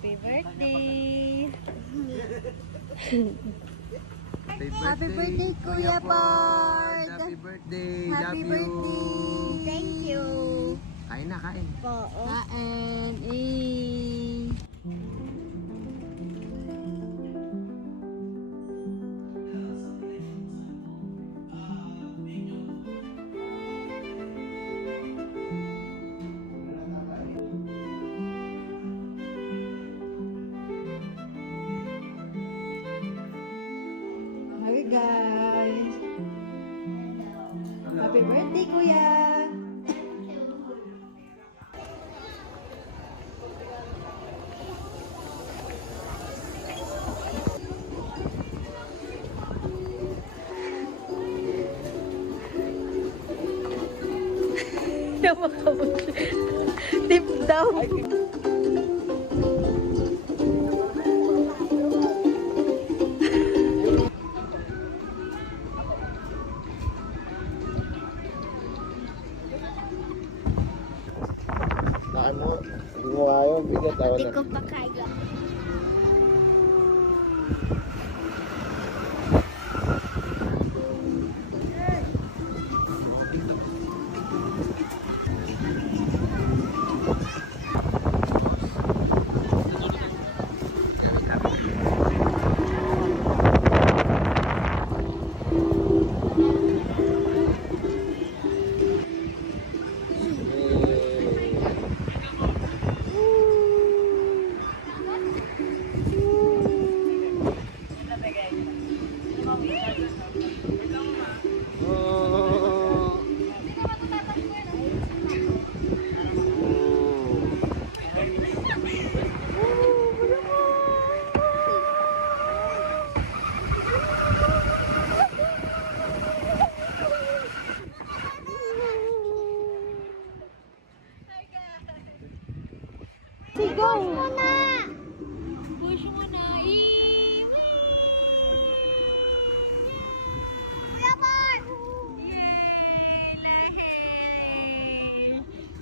Happy birthday! Happy birthday, Kuya Bard! Happy birthday! Happy Love birthday! you! Thank you! Kain na, kain. Oo. Kain! Hi guys! Happy birthday, Kuya! Tip daw. Ano? Hindi mo ayaw, bigat ako Hindi na. ko pa kaya. Sigaw! Push mo na.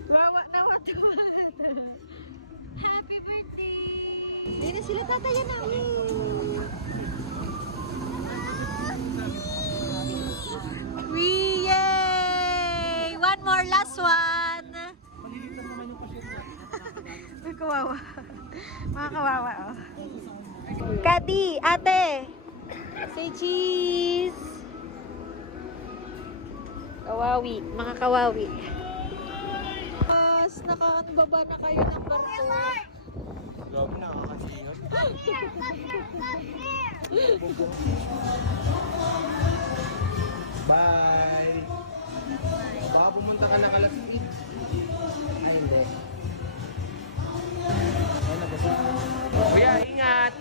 Wawa na watuwad. Happy birthday! Hindi na sila tataya na. Yay! One more, last one. Ay, kawawa. Mga kawawa, oh. Kati, ate. Say cheese. Kawawi, mga kawawi. Nakababa na kayo ng barko. Grabe na, kakasingot. Bye! Baka pumunta ka na Kalasig. Ay, hindi. Ay, nabasa. Kuya, ingat!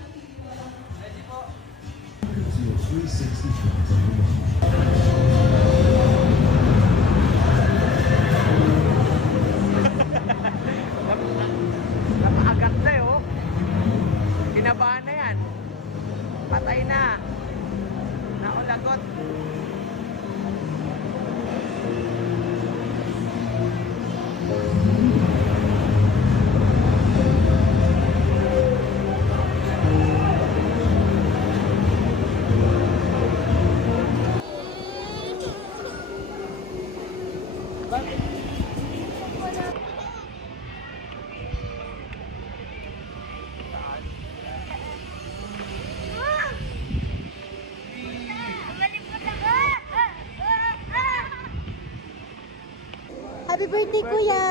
Napakagat na eh, oh. Kinabahan na yan. Patay na. Naulagot. Happy birthday, Kuya!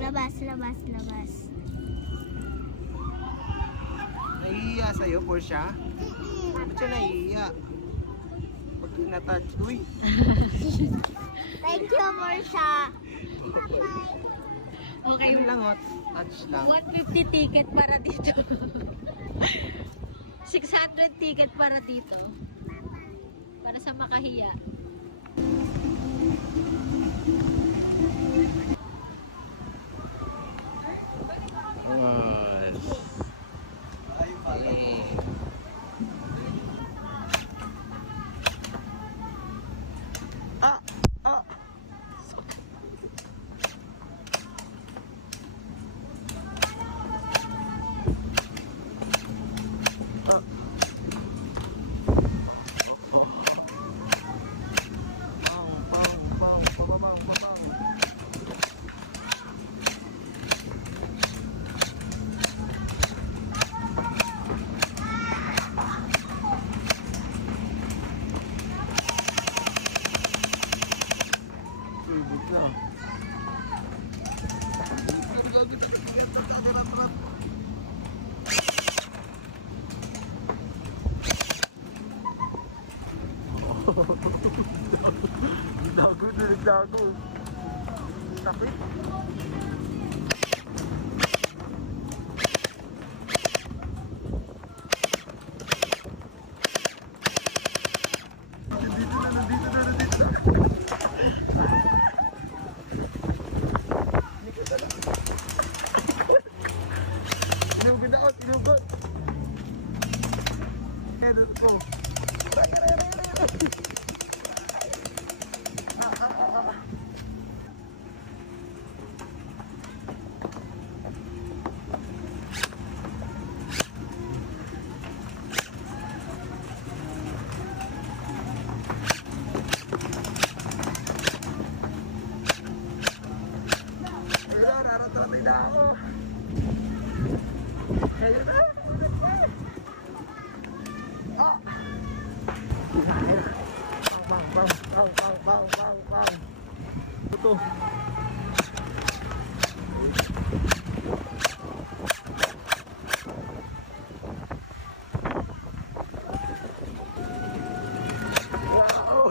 Labas, labas, labas. Nahihiya sa'yo, Portia? Ba't siya nahihiya? Pag na-touch, uy! Thank you, Marsha. Okay, Yun lang, oh. Touch lang. 150 ticket para dito. 600 ticket para dito. Para sa Makahiya. Dago, dago. Sakit. Tinugod ako, tinugod. Head ko. Ayun na, naratatay na ako. Ayun na. Ah! Bang, bang, bang, bang, bang, bang, bang. Ito. Wow!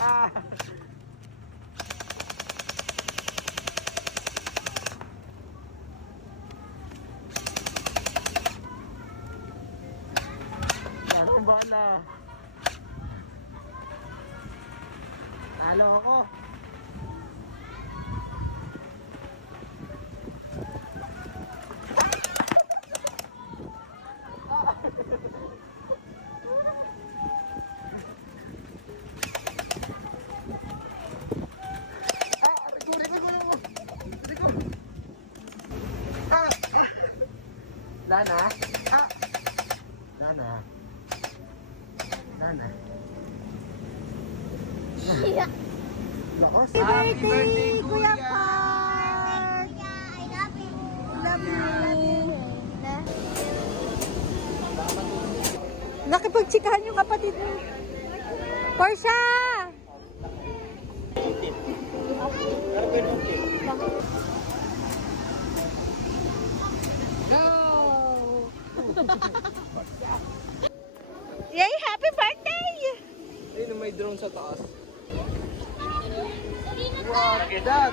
Ah! Ang bala. Talo ako. Lana? Ah! Lana? Lana? Lakas. Happy birthday, Kuya Pat! I love you. Love you! Nakipagtsikahan yung kapatid mo. Portia! Go! Yay! Happy birthday! Ayun, may drone sa taas. Wow, look at that!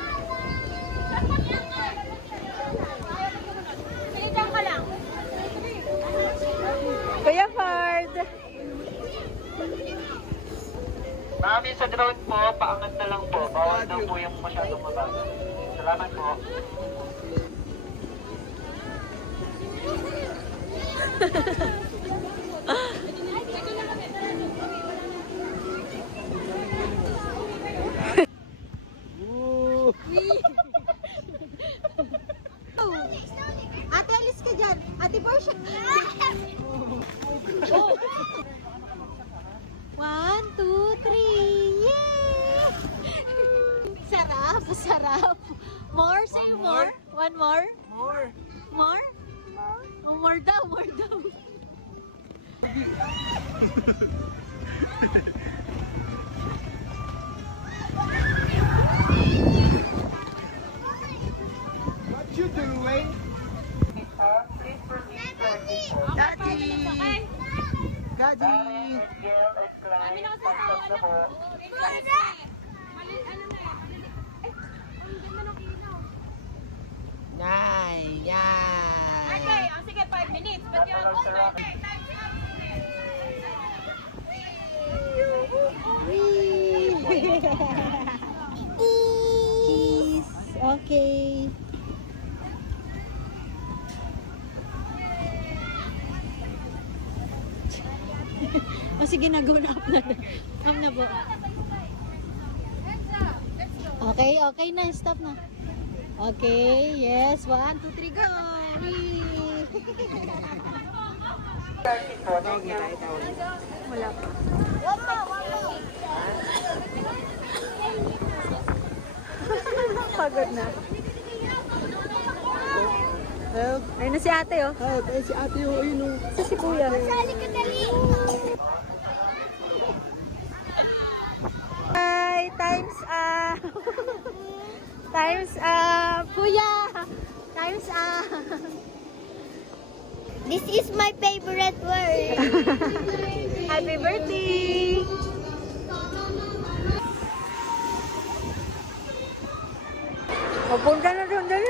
Kuya Fard! Mami, sa drone po, paangat na lang po. Bawal daw po yung masyadong mabagal. Salamat po. Woo! Ate, alis ka dyan. Ate Portia. One, two, three. Yay! Sarap, sarap. More, say more. One more. More! More? Oh, more daw, more daw. What you doing? Please proceed to exit. Daddy! Daddy! Girl, exclaim. Pagkas na po. Yay! Yay! Sige, 5 minutes. Natalag sa rocket. Cheese. Okay. O sige na, go na up na. Up na po. Okay, okay na. Stop na. Okay, yes. 1, 2, 3, go! Wala pa. Pagod na. Help! Ayun na si ate, oh. Help! Eh, si ate yung ayun yung... Sa si kuya. Hi, time's up. Time's up. Kuya! Time's up. This is my favorite word. Happy birthday! Papunta na doon, dali.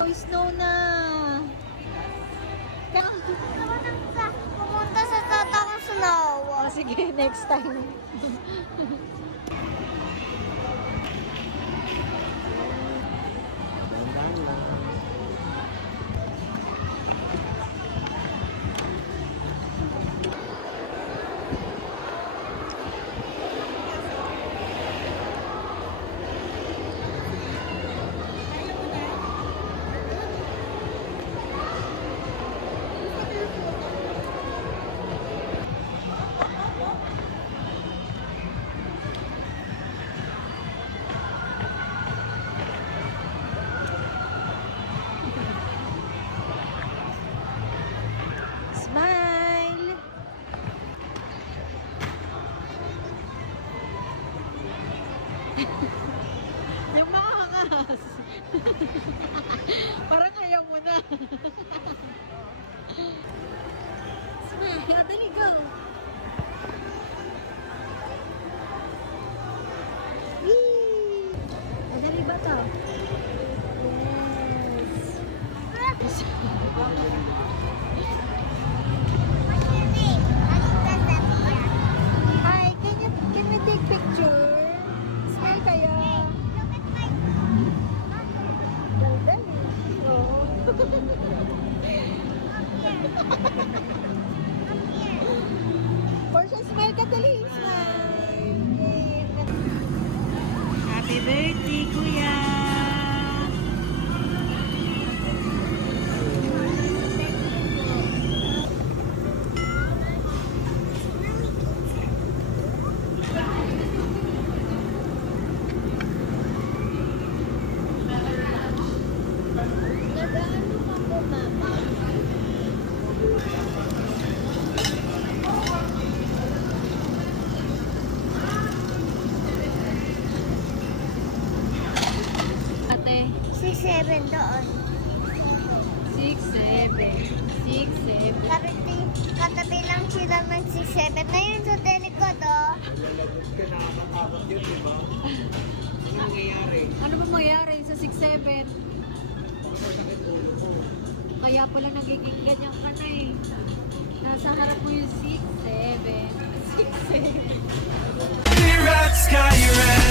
Oh, snow na. Pumunta sa tatang snow. Oh, sige, next time. Dahan lang. Smile! Yung maangas. Parang ayaw mo na. Smile! Dali, go! Whee! Madali ba to? Yes! Hi, can we take picture? Smile kayo. Dali. Oo. Portia, smile ka dali. Smile. Happy birthday, kuya. Nag-ano ka po, mama? Ate, 6-7 doon. 6, 7. 6, 7. Katabi lang sila ng 6-7. Ngayon sa telikod, oh. Lalagot ka, nakakatakot yun, di ba? Ano nangyayari? Ano ba mangyayari sa 6, 7? Sakit ulo ko. Kaya pala nagiging ganyan ka na eh. Nasa harap mo yung 6, 7. 6, 7. Red sky, red